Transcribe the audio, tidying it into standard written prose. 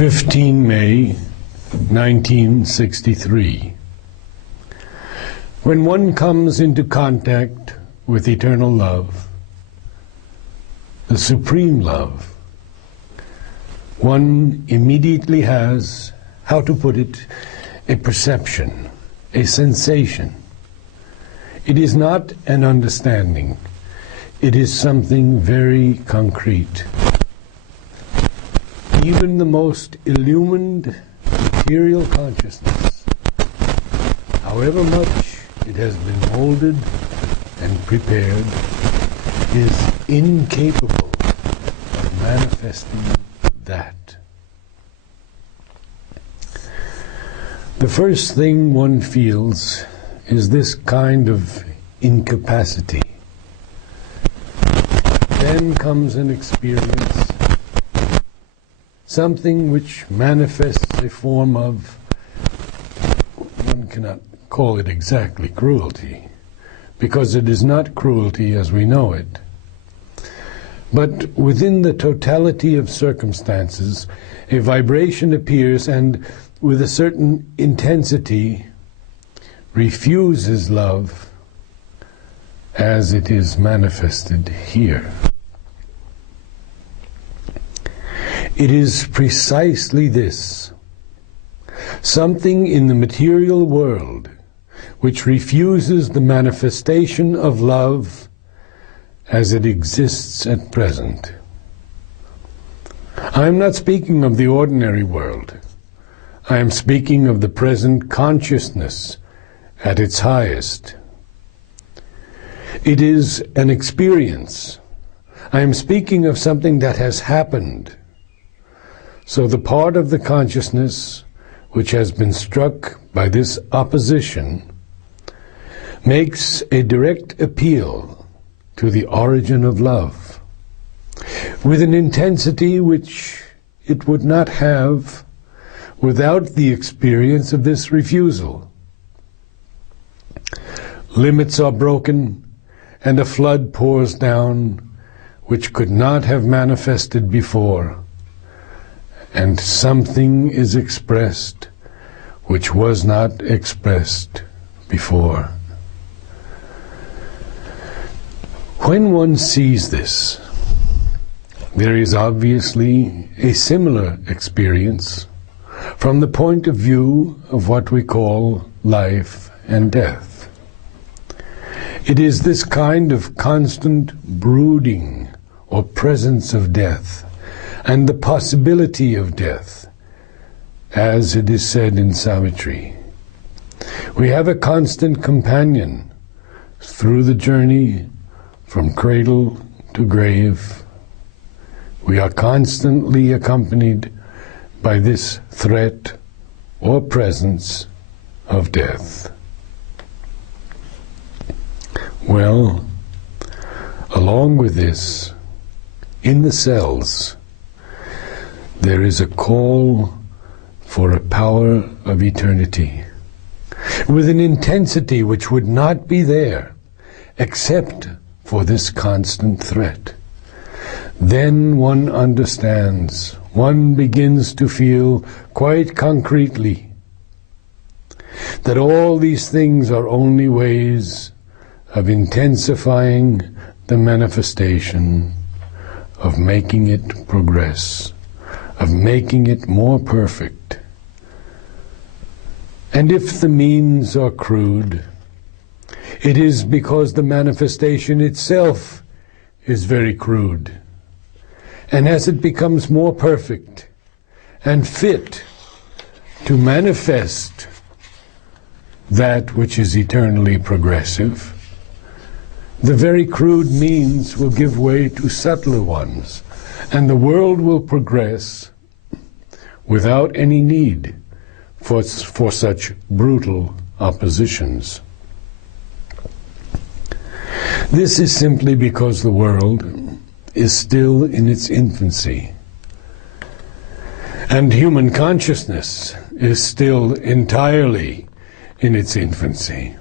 15 May 1963. When one comes into contact with eternal love, the supreme love, one immediately has, how to put it, a perception, a sensation. It is not an understanding. It is something very concrete. Even the most illumined material consciousness, however much it has been molded and prepared, is incapable of manifesting that. The first thing one feels is this kind of incapacity. Then comes an experience, something which manifests a form of, one cannot call it exactly cruelty, because it is not cruelty as we know it. But within the totality of circumstances, a vibration appears and, with a certain intensity, refuses love as it is manifested here. It is precisely this, something in the material world which refuses the manifestation of love as it exists at present. I am not speaking of the ordinary world. I am speaking of the present consciousness at its highest. It is an experience. I am speaking of something that has happened. So the part of the consciousness which has been struck by this opposition makes a direct appeal to the origin of love, with an intensity which it would not have without the experience of this refusal. Limits are broken, and a flood pours down which could not have manifested before, and something is expressed which was not expressed before. When one sees this, there is obviously a similar experience from the point of view of what we call life and death. It is this kind of constant brooding or presence of death and the possibility of death, as it is said in Savitri. We have a constant companion through the journey from cradle to grave. We are constantly accompanied by this threat or presence of death. Well, along with this, in the cells, there is a call for a power of eternity, with an intensity which would not be there except for this constant threat. Then one understands, one begins to feel quite concretely that all these things are only ways of intensifying the manifestation, of making it progress, of making it more perfect. And if the means are crude, it is because the manifestation itself is very crude. And as it becomes more perfect and fit to manifest that which is eternally progressive, the very crude means will give way to subtler ones, and the world will progress without any need for such brutal oppositions. This is simply because the world is still in its infancy, and human consciousness is still entirely in its infancy.